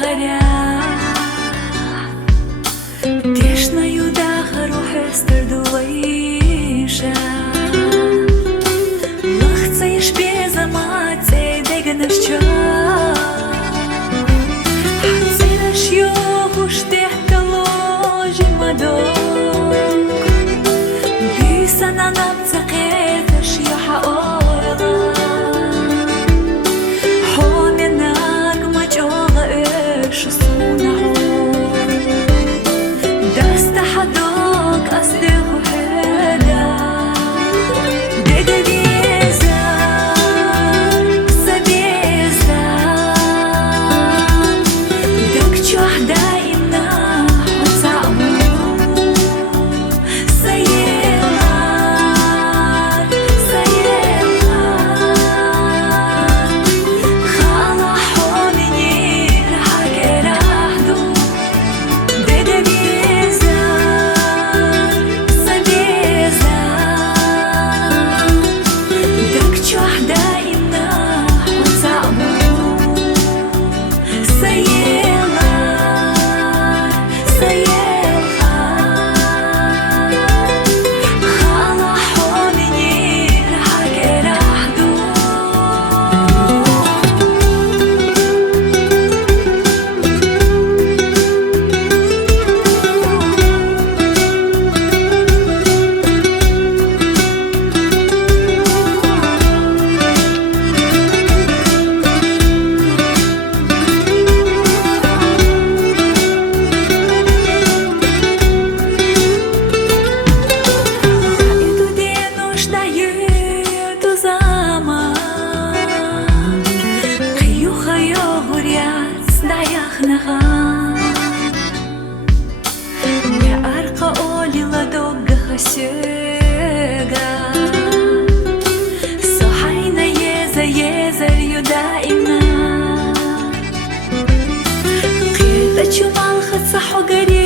خرا تشنا يوداخ روح استردويشا لخصيش بيزمات سيدك نشجا حتسيرش يوخش تحت لوجي مدوك بيسانا نبتقيتش يوحا أورغا حونناك مجوغا إيش صونعو دست حدوك أصدقو حدا دقا بيزار سبيزار دق جوح دايمنا وتعبو سيلار سيلار خالا حونني رحاكي راحدو دقا بيزار سبيزار دق جوح دايمنا وتعبو سيلار سيلار خالا حونني رحاكي راحدو Idu dienu ždajidu zama Kıyuha yoğuryat zdayah naha Ne arka olila dogga hasega Sohayna yezer yudaima Qida chumal khatsa hogari